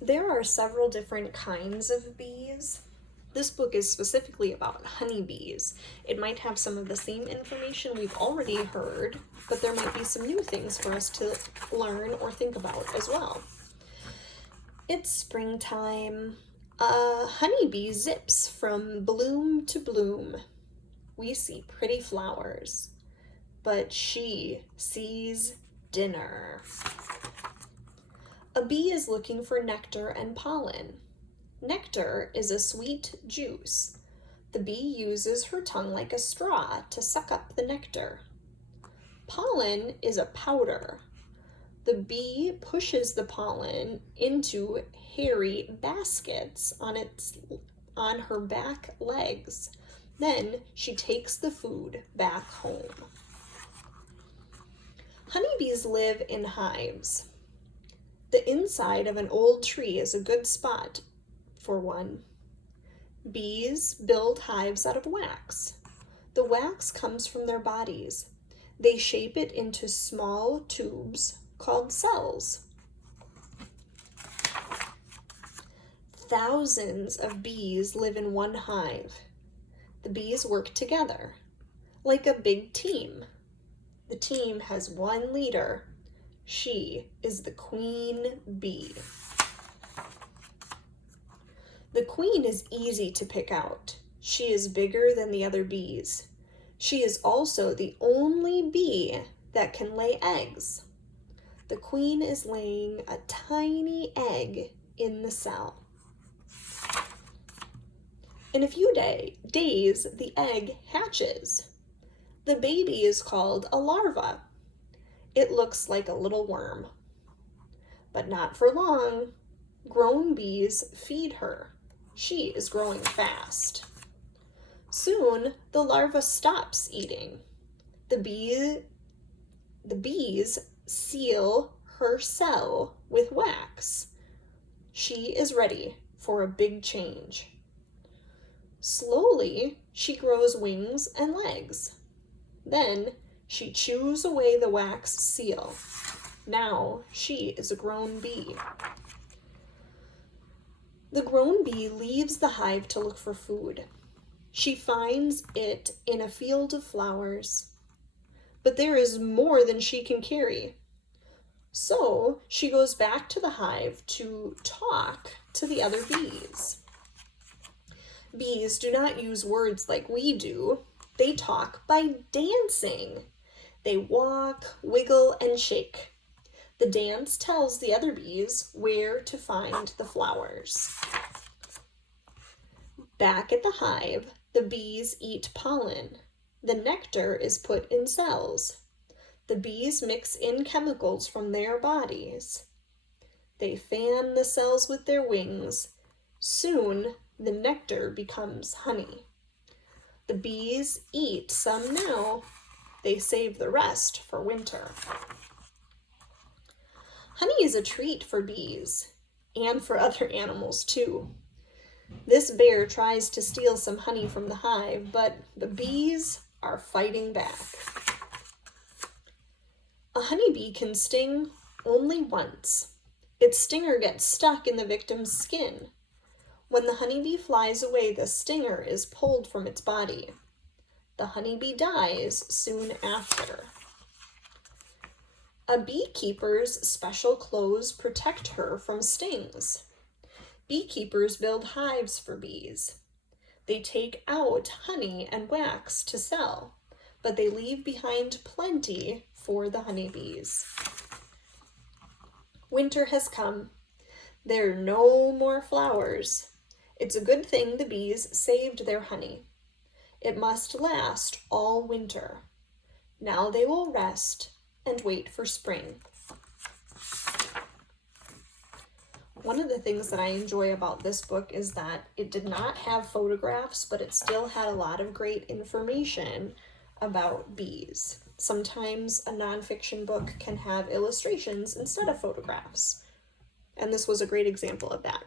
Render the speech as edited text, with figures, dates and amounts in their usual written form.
There are several different kinds of bees. This book is specifically about honeybees. It might have some of the same information we've already heard, but there might be some new things for us to learn or think about as well. It's springtime. A honeybee zips from bloom to bloom. We see pretty flowers, but she sees dinner. A bee is looking for nectar and pollen. Nectar is a sweet juice. The bee uses her tongue like a straw to suck up the nectar. Pollen is a powder. The bee pushes the pollen into hairy baskets on her back legs. Then she takes the food back home. Honeybees live in hives. The inside of an old tree is a good spot for one. Bees build hives out of wax. The wax comes from their bodies. They shape it into small tubes called cells. Thousands of bees live in one hive. The bees work together, like a big team. The team has one leader. She is the queen bee. The queen is easy to pick out. She is bigger than the other bees. She is also the only bee that can lay eggs. The queen is laying a tiny egg in the cell. In a few days, the egg hatches. The baby is called a larva. It looks like a little worm. But not for long. Grown bees feed her. She is growing fast. Soon, the larva stops eating. The bees seal her cell with wax. She is ready for a big change. Slowly, she grows wings and legs. Then, she chews away the wax seal. Now, she is a grown bee. The grown bee leaves the hive to look for food. She finds it in a field of flowers. But there is more than she can carry. So she goes back to the hive to talk to the other bees. Bees do not use words like we do. They talk by dancing. They walk, wiggle, and shake. The dance tells the other bees where to find the flowers. Back at the hive, the bees eat pollen. The nectar is put in cells. The bees mix in chemicals from their bodies. They fan the cells with their wings. Soon, the nectar becomes honey. The bees eat some now. They save the rest for winter. Honey is a treat for bees and for other animals too. This bear tries to steal some honey from the hive, but the bees are fighting back. A honeybee can sting only once. Its stinger gets stuck in the victim's skin. When the honeybee flies away, the stinger is pulled from its body. The honeybee dies soon after. A beekeeper's special clothes protect her from stings. Beekeepers build hives for bees. They take out honey and wax to sell, but they leave behind plenty for the honeybees. Winter has come. There are no more flowers. It's a good thing the bees saved their honey. It must last all winter. Now they will rest and wait for spring. One of the things that I enjoy about this book is that it did not have photographs, but it still had a lot of great information about bees. Sometimes a nonfiction book can have illustrations instead of photographs, and this was a great example of that.